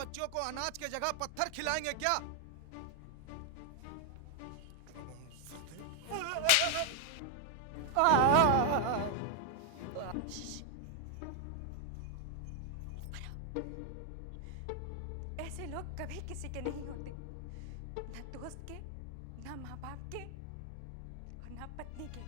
बच्चों को अनाज के जगह पत्थर खिलाएंगे क्या? ऐसे लोग कभी किसी के नहीं होते, न दोस्त के, न माँ बाप के और न पत्नी के।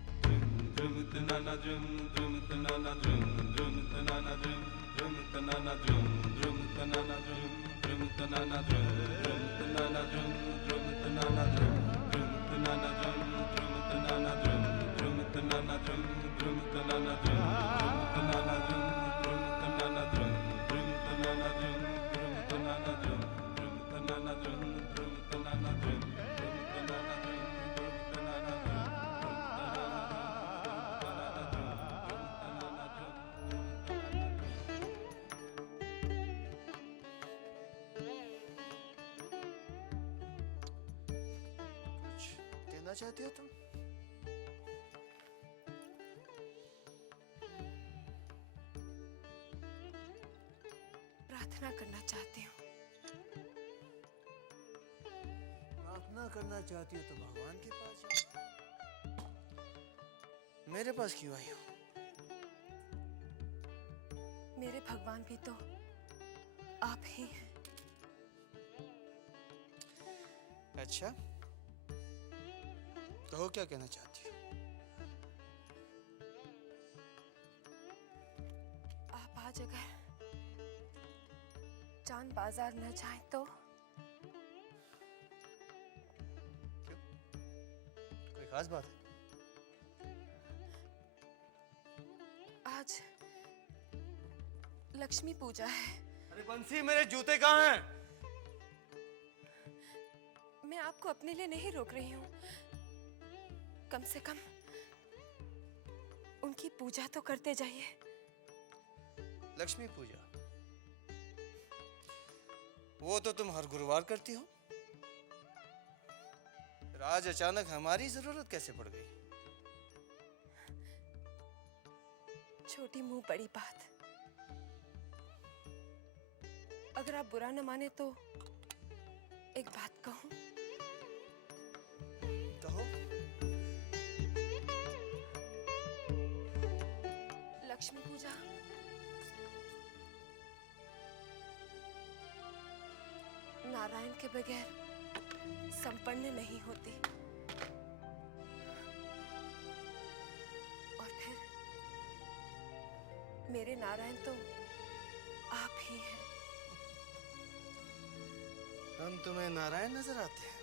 कहना चाहती हो तुम? प्रार्थना करना चाहती हूँ। प्रार्थना करना चाहती हो तो भगवान के पास जाओ। मेरे पास क्यों आई हो? मेरे भगवान भी तो आप ही हैं। अच्छा, कहो क्या कहना चाहती हो? आप आज अगर चांद बाजार न जाए तो? क्यों? कोई खास बात है? आज लक्ष्मी पूजा है। अरे बंसी, मेरे जूते कहाँ हैं? मैं आपको अपने लिए नहीं रोक रही हूँ, कम से कम उनकी पूजा तो करते जाइए। लक्ष्मी पूजा? वो तो तुम हर गुरुवार करती हो। फिर आज अचानक हमारी जरूरत कैसे पड़ गई? छोटी मुंह बड़ी बात। अगर आप बुरा न माने तो एक बात कहूं? कहो। लक्ष्मी पूजा नारायण के बगैर संपन्न नहीं होती। और फिर मेरे नारायण तो आप ही हैं। हम तुम्हें नारायण नजर आते हैं?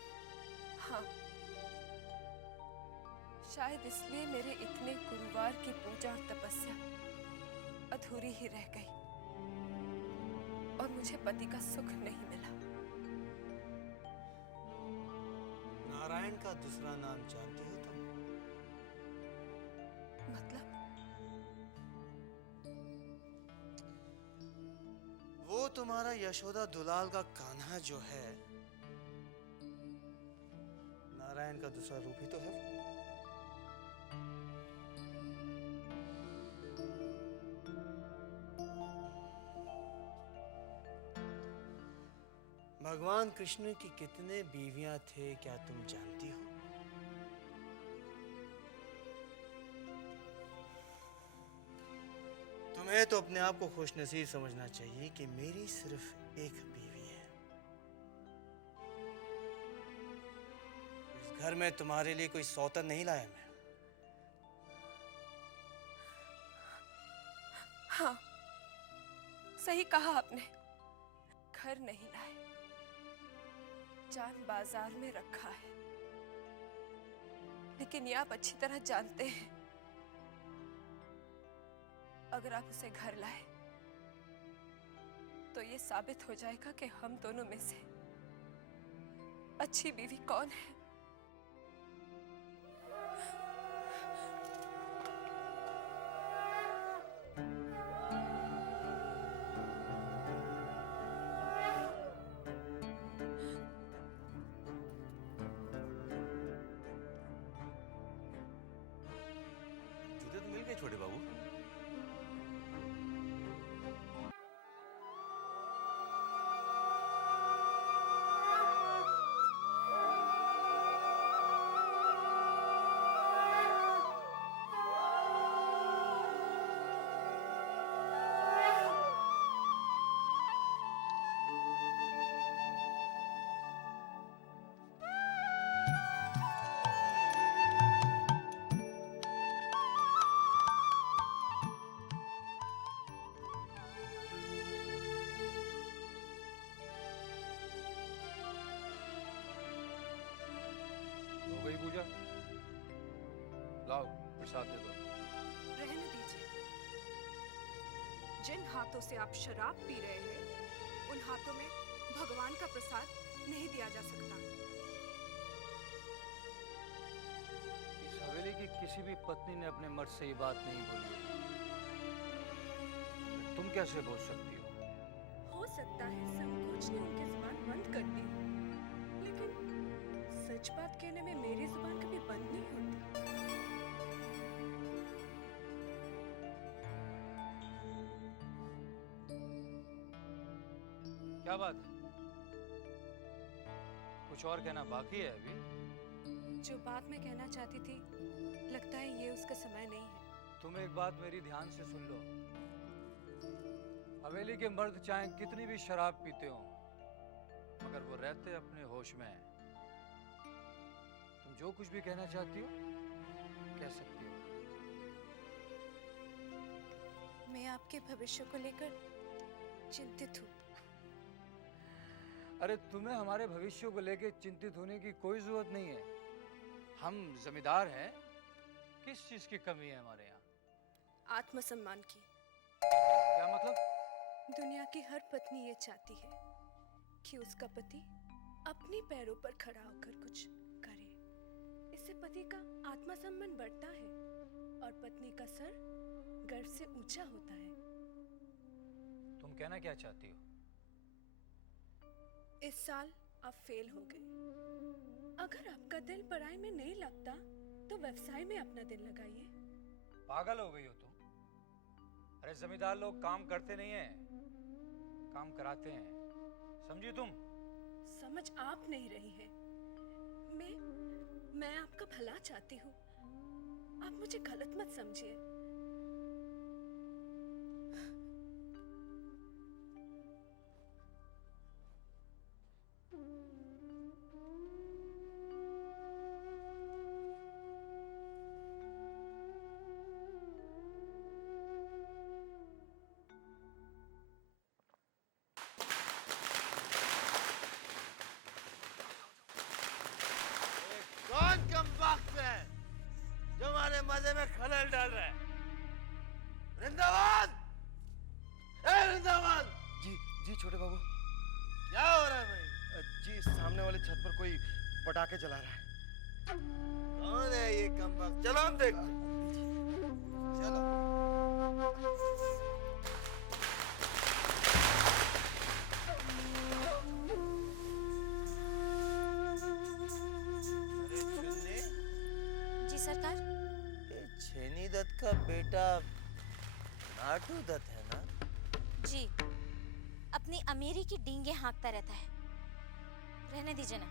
हाँ, शायद इसलिए मेरे इतने गुरुवार की पूजा और तपस्या अधूरी ही रह गई और मुझे पति का सुख नहीं मिला। नारायण का दूसरा नाम जानती हो तुम? मतलब? वो तुम्हारा यशोदा दुलाल का कान्हा जो है, नारायण का दूसरा रूप ही तो है। भगवान कृष्ण की कितने बीवियां थे क्या तुम जानती हो? तुम्हें तो अपने आप को खुशनसीब समझना चाहिए कि मेरी सिर्फ एक बीवी है। इस घर में तुम्हारे लिए कोई सौतन नहीं लाया मैं। हाँ, सही कहा आपने। घर नहीं लाए, चांद बाजार में रखा है। लेकिन ये आप अच्छी तरह जानते हैं, अगर आप उसे घर लाए तो ये साबित हो जाएगा कि हम दोनों में से अच्छी बीवी कौन है। जूते तो मिल गए छोटे बाबू। प्रसाद दे दो। रहने दीजिए। जिन हाथों से आप शराब पी रहे हैं, उन हाथों में भगवान का प्रसाद नहीं दिया जा सकता। इस हवेली की किसी भी पत्नी ने अपने मर्द से ये बात नहीं बोली। तुम कैसे बोल सकती हो? हो सकता है संकोच ने उनकी जुबान बंद कर दी, लेकिन सच बात कहने में मेरी जुबान कभी बंद नहीं होती। क्या बात है? कुछ और कहना बाकी है अभी? जो बात मैं कहना चाहती थी, लगता है ये उसका समय नहीं है। तुम एक बात मेरी ध्यान से सुन लो। हवेली के मर्द चाहे कितनी भी शराब पीते हो, मगर वो रहते अपने होश में हैं। तुम जो कुछ भी कहना चाहती हो कह सकती हो। मैं आपके भविष्य को लेकर चिंतित हूँ। अरे तुम्हें हमारे भविष्य को लेकर चिंतित होने की कोई जरूरत नहीं है। हम जमींदार हैं, किस चीज की कमी है हमारे यहाँ? आत्मसम्मान की। क्या मतलब? दुनिया की हर पत्नी ये चाहती है कि उसका पति अपने पैरों पर खड़ा होकर कुछ करे। इससे पति का आत्मसम्मान बढ़ता है और पत्नी का सर गर्व से ऊंचा होता है। तुम कहना क्या चाहती हो? इस साल आप फेल हो गए। अगर आपका दिल पढ़ाई में नहीं लगता तो व्यवसाय में अपना दिल लगाइए। पागल हो गई हो तुम? अरे जमींदार लोग काम करते नहीं हैं, काम कराते हैं। समझी तुम? समझ आप नहीं रही हैं। मैं आपका भला चाहती हूँ। आप मुझे गलत मत समझिए। कौन कम वक्त है जो हमारे मजे में खलल डाल रहा है? वृंदावन! ए वृंदावन! जी छोटे बाबू। क्या हो रहा है भाई? जी सामने वाली छत पर कोई पटाखे जला रहा है। कौन है ये कम वक्त? चलो हम देखते हैं। चलो। अरे चुन्नी, जी सरकार। ये छेनी दत्त का बेटा नाटू दत्त है ना? जी, अपनी अमीरी की डींगे हाँकता रहता है। रहने दीजिए ना,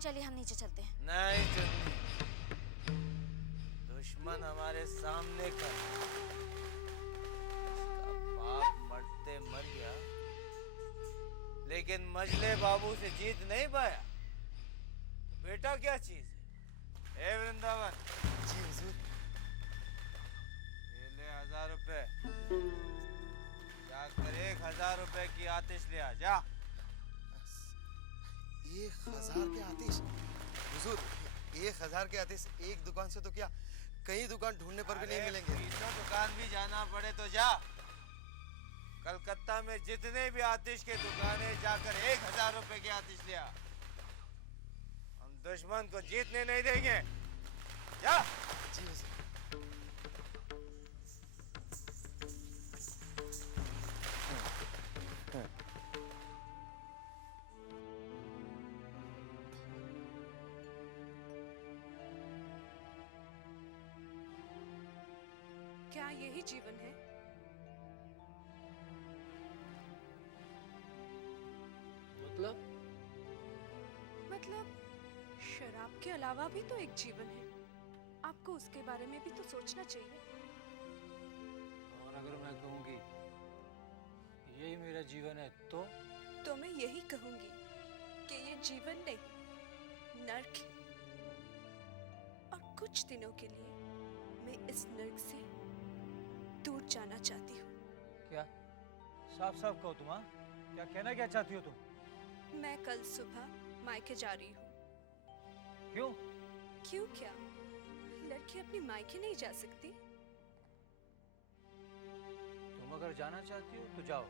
चलिए हम नीचे चलते हैं। नहीं चुन्नी, दुश्मन हमारे सामने का। इसका बाप मरते मर गया, लेकिन मजले बाबू से जीत नहीं पाया। बेटा क्या चीज है? ए वृंदावन, जी हुजूर। ये ले 1000 रुपए। जाकर 1000 रुपए की आतिश ले आ जा। 1000 के आतिश? हुजूर 1000 के आतिश एक दुकान से तो क्या कई दुकान ढूंढने पर भी नहीं मिलेंगे। तीनों दुकान भी जाना पड़े तो जा। कलकत्ता में जितने भी आतिश के दुकानें, जाकर 1000 रुपए की आतिश ले आ। हम दुश्मन को जीतने नहीं देंगे। जा। जी हुजूर। क्या यही जीवन है? मतलब शराब के अलावा भी तो एक जीवन है। आपको उसके बारे में भी तो सोचना चाहिए। और अगर मैं कहूँगी यही मेरा जीवन है तो मैं यही कहूंगी कि ये जीवन नहीं, नर्क है। और कुछ दिनों के लिए मैं इस नर्क से दूर जाना चाहती हूँ। क्या? साफ साफ कहो तुम। हाँ, क्या कहना क्या चाहती हो तुम? मैं कल सुबह मायके जा रही हूँ। क्यों? क्यों क्या? लड़की अपनी मायके नहीं जा सकती? तुम अगर जाना चाहती हो तो जाओ,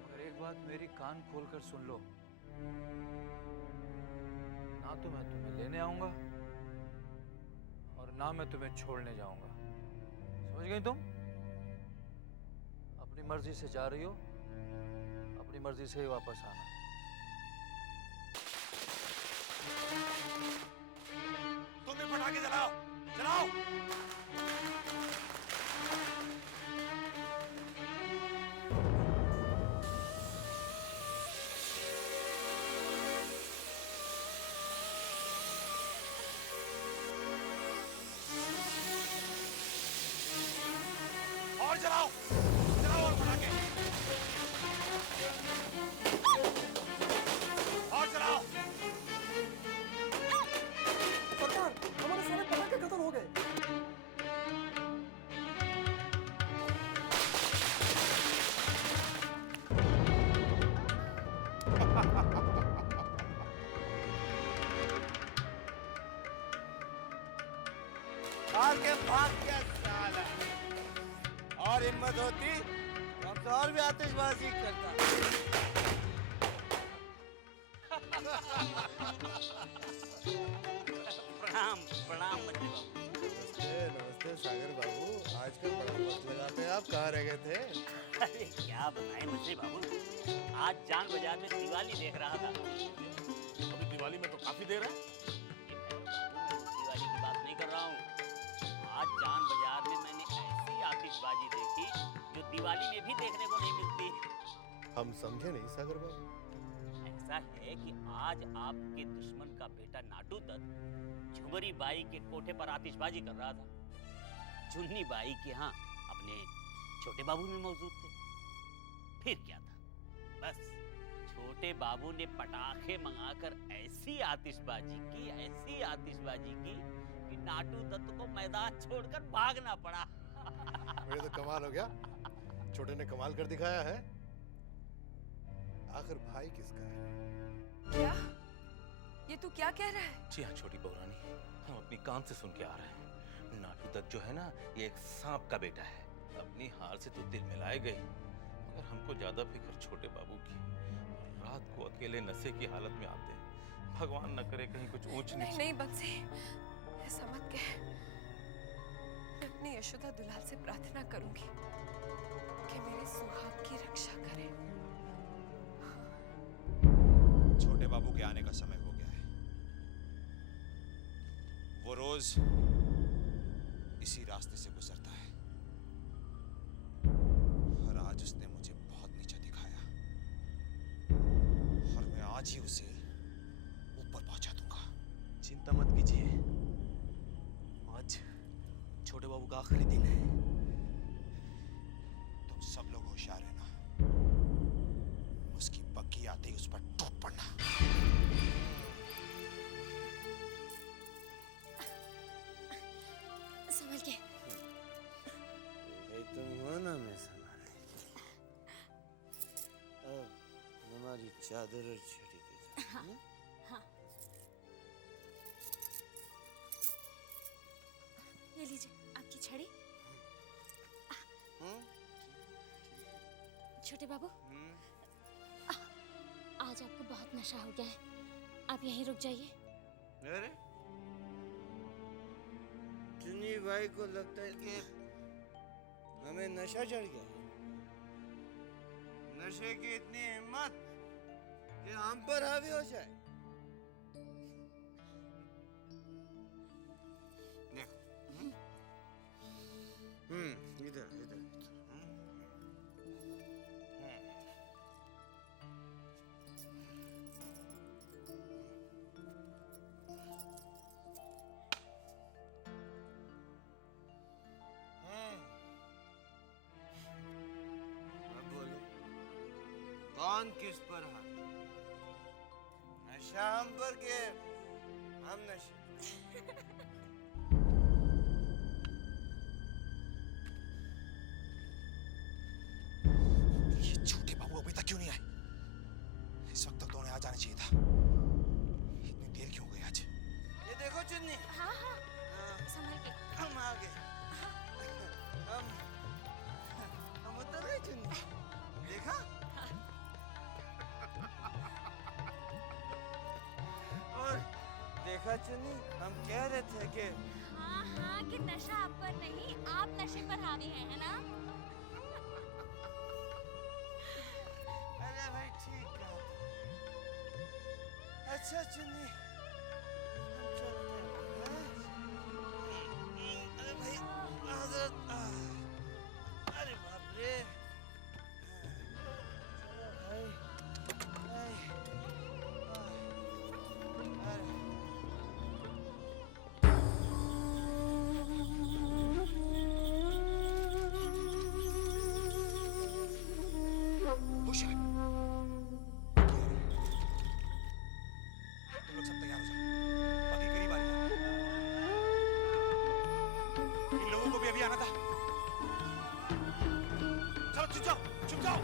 मगर एक बात मेरी कान खोलकर सुन लो, ना तो मैं तुम्हें लेने आऊंगा और ना मैं तुम्हें छोड़ने जाऊंगा। समझ गई तुम? अपनी मर्जी से जा रही हो, अपनी मर्जी से ही वापस आना। तुम भी पटाखे जलाओ, जलाओ। और जलाओ, जलाओ और पटाखे, और जलाओ। सरकार, हमारे सारे पटाखे खत्म हो गए। आके भाग गया साला। और हिम्मत होती तो हम तो और भी आतिशबाजी करता। प्रणाम प्रणाम मंत्री बाबू। नमस्ते नमस्ते सागर बाबू, आजकल बड़ा वक्त लगाते हैं आप, कहाँ रह गए थे? अरे क्या बताएं मंत्री बाबू, आज जान बाजार में दिवाली देख रहा था। अभी दिवाली में तो काफी देर है। दिवाली की बात नहीं कर रहा हूँ, आज जान बाजार में मैंने ऐसी आतिशबाजी देखी जो दिवाली में भी देखने को नहीं मिलती। हम समझे नहीं सागर बाबू। ऐसा है कि आज आपके दुश्मन का बेटा नाटू दत्त झुमरी बाई के कोठे पर आतिशबाजी कर रहा था। चुन्नी बाई के यहाँ अपने छोटे बाबू में मौजूद थे। फिर क्या था, बस छोटे बाबू ने पटाखे मंगाकर ऐसी आतिशबाजी की कि नाटू दत्त को मैदान छोड़कर भागना पड़ा। ये तो कमाल हो गया, छोटे ने कमाल कर दिखाया है। आखिर भाई किसका है? क्या? ये तू क्या कह रहा है? जी हाँ छोटी बहुरानी, हम अपनी कान से सुन के आ रहे हैं। नाटू दत्त जो है ना, ये एक सांप का बेटा है। अपनी हार से तो दिल मिलाए गई, मगर हमको ज्यादा फिक्र छोटे बाबू की। रात को अकेले नशे की हालत में आते हैं। भगवान न करे कहीं कुछ ऊंच नहीं नीच। नहीं बंसी, ऐसा मत कह। मैं अपनी यशोदा दुलाल से प्रार्थना करूंगी कि मेरे सुहाग की रक्षा करे। छोटे बाबू के आने का समय हो गया है। वो रोज इसी रास्ते से गुजरता है और आज उसने मुझे बहुत नीचा दिखाया और मैं आज ही उसे ऊपर पहुंचा दूंगा। चिंता मत कीजिए, आज छोटे बाबू का आखिरी दिन है। तुम सब लोग होशियार रहना, उसकी पक्की आते ही उस पर टूट पड़ना। संभल के। तुम हो ना, मैं संभाल लेगी। अब हमारी चादर और छड़ी के साथ, हाँ, हाँ। ये लीजिए आपकी छड़ी। छोटे बाबू, आज आपको बहुत नशा हो गया है, आप यहीं रुक जाइए। अरे चुन्नी भाई को लगता है कि हमें नशा चढ़ गया है। नशे की इतनी हिम्मत कि हम पर हावी हो जाए। देखो, इधर इधर कौन किस पर हाथ? नशा हम पर के हम नशे? ये छोटे बाबू अभी तक क्यों नहीं आए? इस वक्त तक तो उन्हें आ जाना चाहिए था। इतनी देर क्यों हो गई आज? ये देखो चुन्नी, हाँ हाँ देखा चुन्नी, हम कह रहे थे कि हाँ हाँ कि नशा आप पर नहीं, आप नशे पर हावी हैं, है ना? अरे भाई ठीक कहा। अच्छा चुन्नी, हम चलते हैं। अरे भाई हजरत, अरे बाप रे। होशियार। तुम लोग सब तैयार हो जाओ, पति करीब आ रही है। इन लोगों को भी अभी आना था। चलो चुप जाओ, चुप जाओ।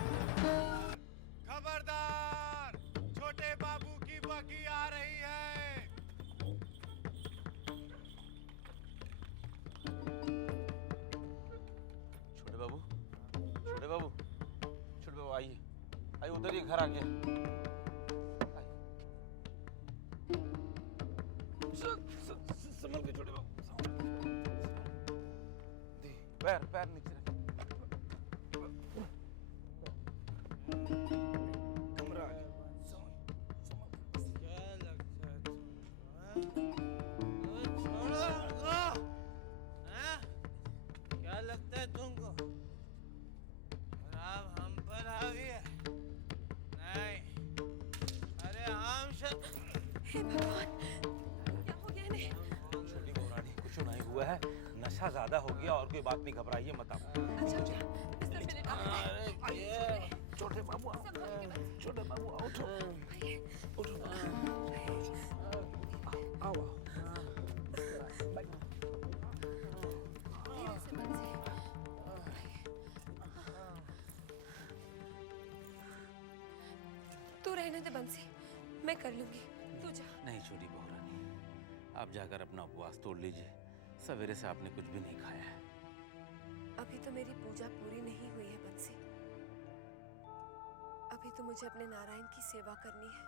खबरदार, छोटे बाबू की बगी आ रही है। छोटे बाबू, छोटे बाबू, छोटे बाबू आइए, आइए उधर ही घर आ गया। संभल के छोटे बाबू, पैर पैर नीचे रख। कमरा आ गया। क्या लगता है तुमको, हाँ? छोड़ो उनको, हाँ? क्या लगता है तुमको शराब हम पर हावी है? नहीं, अरे हम हे भगवान, क्या हो गया इन्हें? छोटी बहू रानी, कुछ नहीं हुआ है, नशा ज्यादा हो गया और कोई बात नहीं, घबराइए मत आप। अच्छा अच्छा, बिस्तर पे लेटा है। अरे ये छोटे बाबू आओ, छोटे बाबू आओ, उठो, उठो, आओ, धीरे से बंसी। तू रहने दे बंसी, मैं कर लूंगी, तू जा। नहीं छोटी बहू रानी, आप जाकर अपना उपवास तोड़ लीजिए, सवेरे से आपने कुछ भी नहीं खाया है। अभी तो मेरी पूजा पूरी नहीं हुई है बंसी, अभी तो मुझे अपने नारायण की सेवा करनी है।